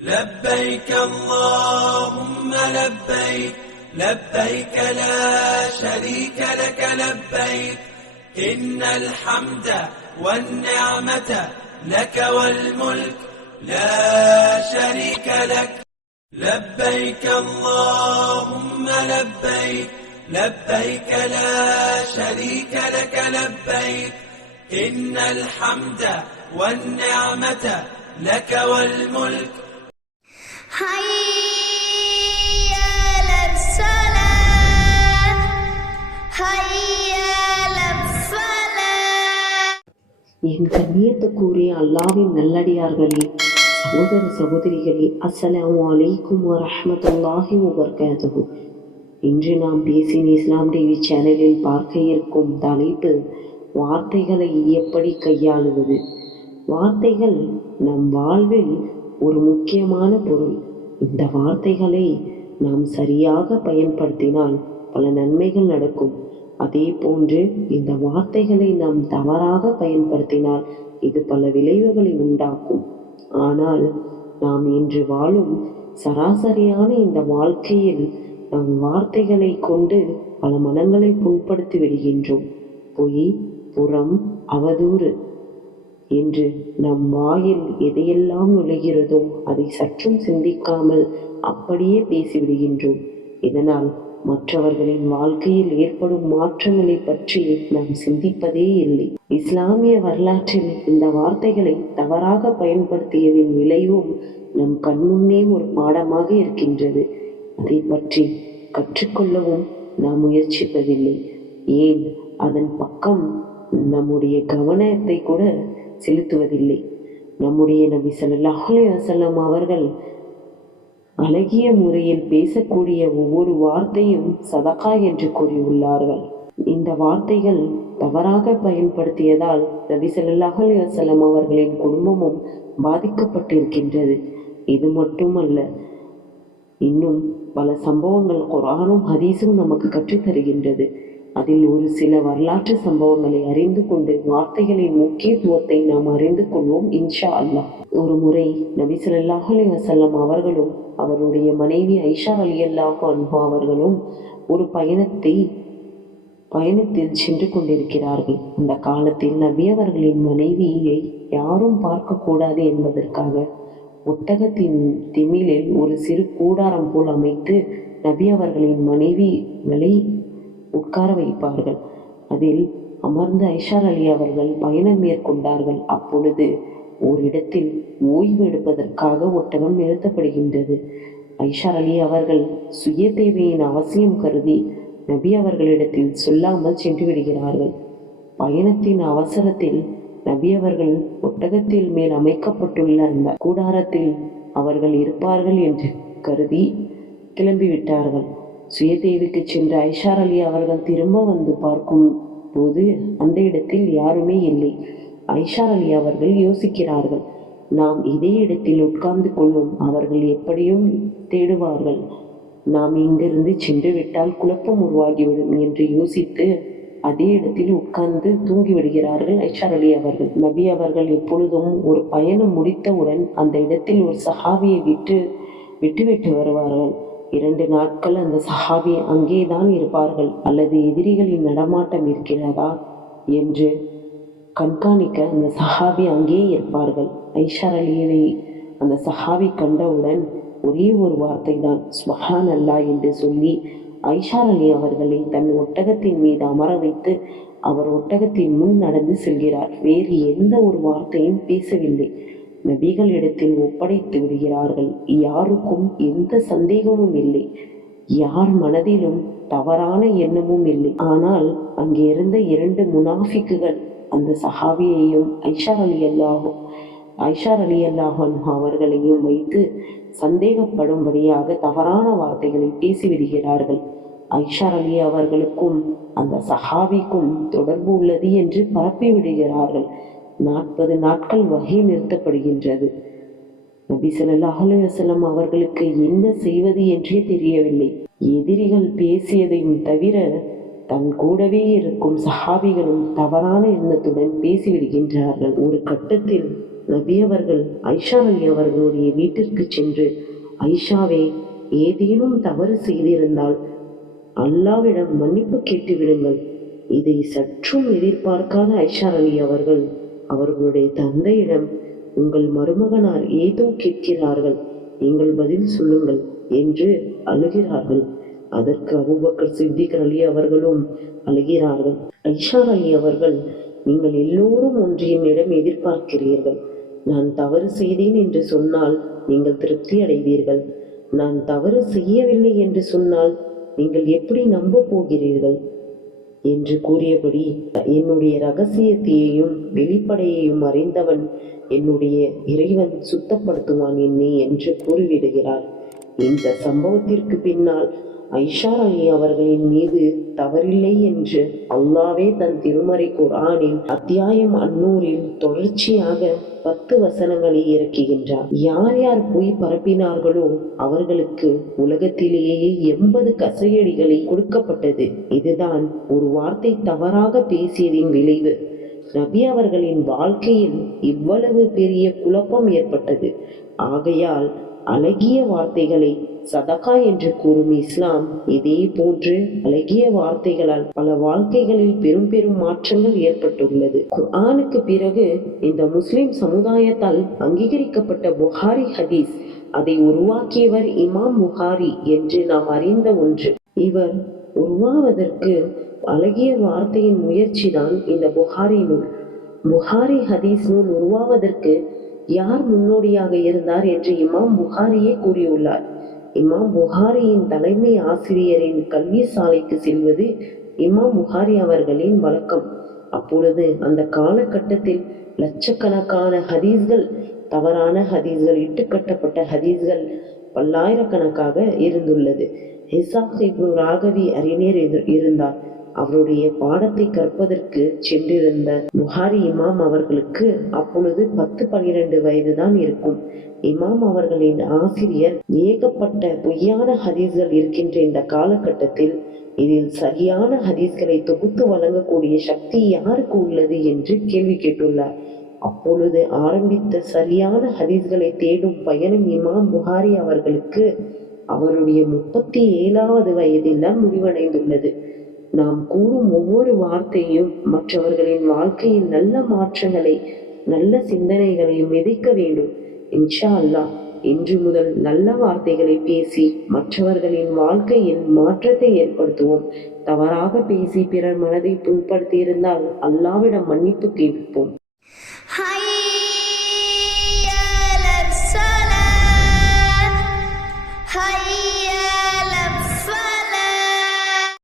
لبيك اللهم لبيك لبيك لا شريك لك لبيك إن الحمد والنعمة لك والملك لا شريك لك لبيك اللهم لبيك لبيك لا شريك لك لبيك إن الحمد والنعمة لك والملك حي على الصلاة حي على الفلاح. என் கண்ணியத்துக்குரிய அல்லாஹ்வின் நல்லடியார்களே, சகோதர சகோதரிகளே, அஸ்ஸலாமு அலைக்கும் வரஹ்மத்துல்லாஹி வபரகாத்துஹு. இன்று நாம் பேசின் இஸ்லாம் டிவி சேனலில் பார்க்க இருக்கும் தலைப்பு வார்த்தைகளை எப்படி கையாளுவது. வார்த்தைகள் நம் வாழ்வில் ஒரு முக்கியமான பொருள். இந்த வார்த்தைகளை நாம் சரியாக பயன்படுத்தினால் பல நன்மைகள் நடக்கும். அதே போன்று இந்த வார்த்தைகளை நாம் தவறாக பயன்படுத்தினால் இது பல விளைவுகளை உண்டாக்கும். ஆனால் நாம் இன்று வாழும் சராசரியான இந்த வாழ்க்கையில் நம் வார்த்தைகளை கொண்டு பல மனங்களை புண்படுத்தி விடுகின்றோம். பொய், புறம், அவதூறு என்று நம் வாயில் எதையெல்லாம் நுழைகிறதோ அதை சற்றும் சிந்திக்காமல் அப்படியே பேசிவிடுகின்றோம். இதனால் மற்றவர்களின் வாழ்க்கையில் ஏற்படும் மாற்றங்களை பற்றி நாம் சிந்திப்பதே இல்லை. இஸ்லாமிய வரலாற்றில் இந்த வார்த்தைகளை தவறாக பயன்படுத்தியதின் விளைவும் நம் கண்முன்னே ஒரு பாடமாக இருக்கின்றது. அதை பற்றி கற்றுக்கொள்ளவும் நாம் முயற்சிப்பதில்லை. ஏன் அதன் பக்கம் நம்முடைய கவனத்தை கூட செலுத்துவதில்லை. நம்முடைய நபி ஸல்லல்லாஹு அலைஹி வஸல்லம் அவர்கள் அழகிய முறையில் பேசக்கூடிய ஒவ்வொரு வார்த்தையும் சதகா என்று கூறியுள்ளார்கள். இந்த வார்த்தைகள் தவறாக பயன்படுத்தியதால் நபி ஸல்லல்லாஹு அலைஹி வஸல்லம் அவர்களின் குடும்பமும் பாதிக்கப்பட்டிருக்கின்றது. இது மட்டுமல்ல, இன்னும் பல சம்பவங்கள் குர்ஆனும் ஹதீஸும் நமக்கு கற்றுத்தருகின்றது. அதில் ஒரு சில வரலாற்று சம்பவங்களை அறிந்து கொண்டு வார்த்தைகளின் முக்கியத்துவத்தை நாம் அறிந்து கொள்வோம் இன்ஷா அல்லாஹ். ஒரு முறை நபி ஸல்லல்லாஹு அலைஹி வஸல்லம் அவர்களும் அவருடைய மனைவி ஐஷா ரலியல்லாஹு அன்ஹா அவர்களும் ஒரு பயணத்தில் சென்று கொண்டிருக்கிறார்கள். அந்த காலத்தில் நபி அவர்களின் மனைவியை யாரும் பார்க்கக்கூடாது என்பதற்காக ஒட்டகத்தின் திமிலில் ஒரு சிறு கூடாரம் போல் அமைத்து நபி அவர்களின் மனைவிகளை உட்கார வைப்பார்கள். அதில் அமர்ந்து ஐஷா அலி அவர்கள் பயணம் மேற்கொண்டார்கள். அப்பொழுது ஓரிடத்தில் ஓய்வு எடுப்பதற்காக ஒட்டகம் நிறுத்தப்படுகின்றது. ஐஷா அலி அவர்கள் சுய தேவையின் அவசியம் கருதி நபி அவர்களிடத்தில் சொல்லாமல் சென்று விடுகிறார்கள். பயணத்தின் அவசரத்தில் நபி அவர்கள் ஒட்டகத்தில் மேல் அமைக்கப்பட்டுள்ள அந்த கூடாரத்தில் அவர்கள் இருப்பார்கள் என்று கருதி கிளம்பிவிட்டார்கள். சுயதேவிக்கு சென்ற ஐஷா அலி அவர்கள் திரும்ப வந்து பார்க்கும் போது அந்த இடத்தில் யாருமே இல்லை. ஐஷா அலி அவர்கள் யோசிக்கிறார்கள், நாம் இதே இடத்தில் உட்கார்ந்து கொள்ளும், அவர்கள் எப்படியும் தேடுவார்கள், நாம் இங்கிருந்து சென்று விட்டால் குழப்பம் உருவாகிவிடும் என்று யோசித்து அதே இடத்தில் உட்கார்ந்து தூங்கிவிடுகிறார்கள் ஐஷா அலி அவர்கள். நபி அவர்கள் எப்பொழுதும் ஒரு பயணம் முடித்தவுடன் அந்த இடத்தில் ஒரு சஹாபியை விட்டு வருவார்கள். 2 நாட்கள் அந்த சஹாபி அங்கேதான் இருப்பார்கள். அல்லது எதிரிகளின் நடமாட்டம் இருக்கிறதா என்று கண்காணிக்க அந்த சஹாபி அங்கேயே இருப்பார்கள். ஐஷா அலியை அந்த சஹாபி கண்டவுடன் ஒரே ஒரு வார்த்தை தான் சுப்ஹான் அல்லாஹ் என்று சொல்லி ஐஷா அலி அவர்களை தன் ஒட்டகத்தின் மீது அமர வைத்து அவர் ஒட்டகத்தின் முன் நடந்து செல்கிறார். வேறு எந்த ஒரு வார்த்தையும் பேசவில்லை. நபிகளிடத்தில் ஒப்படைத்து விடுகிறார்கள். யாருக்கும் எந்த சந்தேகமும் இல்லை, யார் மனதிலும் தவறான எண்ணமும் இல்லை. ஆனால் அங்கே இருந்த 2 முனாஃபிக்குகள் அந்த சஹாபியையும் ஐஷா ரலியல்லாஹு அன்ஹா அவர்களையும் வைத்து சந்தேகப்படும்படியாக தவறான வார்த்தைகளை பேசிவிடுகிறார்கள். ஐஷா அலி அவர்களுக்கும் அந்த சஹாபிக்கும் தொடர்பு உள்ளது என்று பரப்பி விடுகிறார்கள். 40 நாட்கள் வகை நிறுத்தப்படுகின்றது. நபி ஸல்லல்லாஹு அலைஹி வஸல்லம் அவர்களுக்கு என்ன செய்வது என்றே தெரியவில்லை. எதிரிகள் பேசியதையும் தவிர தன் கூடவே இருக்கும் சஹாபிகளும் தவறான எண்ணத்துடன் பேசிவிடுகின்றார்கள். ஒரு கட்டத்தில் நபி அவர்கள் ஐஷா அலி அவர்களுடைய வீட்டிற்கு சென்று, ஐஷாவே, ஏதேனும் தவறு செய்திருந்தால் அல்லாவிடம் மன்னிப்பு கேட்டு விடுங்கள். இதை சற்றும் எதிர்பார்க்காத ஐஷா அலி அவர்கள் அவர்களுடைய தந்தையிடம், உங்கள் மருமகனார் ஏதோ கேட்கிறார்கள், நீங்கள் பதில் சொல்லுங்கள் என்று அழுகிறார்கள். அதற்கு அபூபக்கர் சித்திக் அலி அவர்களும் அழுகிறார்கள். ஐஷா அலி அவர்கள், நீங்கள் எல்லோரும் ஒன்று என்னிடம் எதிர்பார்க்கிறீர்கள். நான் தவறு செய்தேன் என்று சொன்னால் நீங்கள் திருப்தி அடைவீர்கள். நான் தவறு செய்யவில்லை என்று சொன்னால் நீங்கள் எப்படி நம்ப போகிறீர்கள் என்று கூறியபடி, என்னுடைய ரகசியத்தையும் வெளிப்படையையும் அறிந்தவன் என்னுடைய இறைவன் சுத்தப்படுத்துவான் என்னை என்று கூறிவிடுகிறார். இந்த சம்பவத்திற்கு பின்னால் ஐஷா அலி அவர்களின் மீது தவறில்லை என்று அல்லாவே தன் திருமறை குர்ஆனில் அத்தியாயம் 9 தொடர்ச்சியாக 10 வசனங்களை இறக்குகின்றார். யார் யார் பொய் பரப்பினார்களோ அவர்களுக்கு உலகத்திலேயே 80 கசையடிகளை கொடுக்கப்பட்டது. இதுதான் ஒரு வார்த்தை தவறாக பேசியதின் விளைவு. நபி அவர்களின் வாழ்க்கையில் இவ்வளவு பெரிய குழப்பம் ஏற்பட்டது. ஆகையால் அழகிய வார்த்தைகளை சதகா என்று கூறும் இஸ்லாம் இதே போன்று அழகிய வார்த்தைகளால் பல வாழ்க்கைகளில் பெரும் பெரும் மாற்றங்கள் ஏற்பட்டுள்ளது. குர்ஆனுக்கு பிறகு இந்த முஸ்லிம் சமுதாயத்தால் அங்கீகரிக்கப்பட்ட புகாரி ஹதீஸ், அதை உருவாக்கியவர் இமாம் புகாரி என்று நாம் அறிந்த ஒன்று. இவர் உருவாவதற்கு அழகிய வார்த்தையின் முயற்சிதான் இந்த புகாரி நூல். புகாரி ஹதீஸ் நூல் உருவாவதற்கு யார் முன்னோடியாக இருந்தார் என்று இமாம் புகாரியே கூறியுள்ளார். இமாம் புகாரியின் தலைமை ஆசிரியரின் கல்வி சாலைக்கு செல்வது இமாம் புகாரி அவர்களின் வழக்கம். அப்பொழுது அந்த காலகட்டத்தில் லட்சக்கணக்கான ஹதீஸ்கள், தவறான ஹதீஸ்கள், இட்டுக்கட்டப்பட்ட ஹதீஸ்கள் பல்லாயிரக்கணக்காக இருந்துள்ளது. இசாக் இப்னு ராகவி அறிஞர் இருந்தார். அவருடைய பாடத்தை கற்பதற்கு சென்றிருந்த புகாரி இமாம் அவர்களுக்கு அப்பொழுது 10-12 வயது தான் இருக்கும். இமாம் அவர்களின் ஆசிரியர், ஏகப்பட்ட பொய்யான ஹதீஸ்கள் இருக்கின்ற இந்த காலகட்டத்தில் இதில் சரியான ஹதீஸ்களை தொகுத்து வழங்கக்கூடிய சக்தி யாருக்கு உள்ளது என்று கேள்வி கேட்டுள்ளார். அப்பொழுது ஆரம்பித்த சரியான ஹதீஸ்களை தேடும் பயணம் இமாம் புகாரி அவர்களுக்கு அவருடைய 37வது வயதில் தான் முடிவடைந்துள்ளது. நாம் கூறும் ஒவ்வொரு வார்த்தையும் மற்றவர்களின் வாழ்க்கையில் நல்ல மாற்றங்களை, நல்ல சிந்தனைகளையும் விதைக்க வேண்டும். இன்ஷா அல்லாஹ் இன்று முதல் நல்ல வார்த்தைகளை பேசி மற்றவர்களின் வாழ்க்கையில் மாற்றத்தை ஏற்படுத்துவோம். தவறாக பேசி பிறர் மனதை புண்படுத்தியிருந்தால் அல்லாவிடம் மன்னிப்பு கேட்போம்.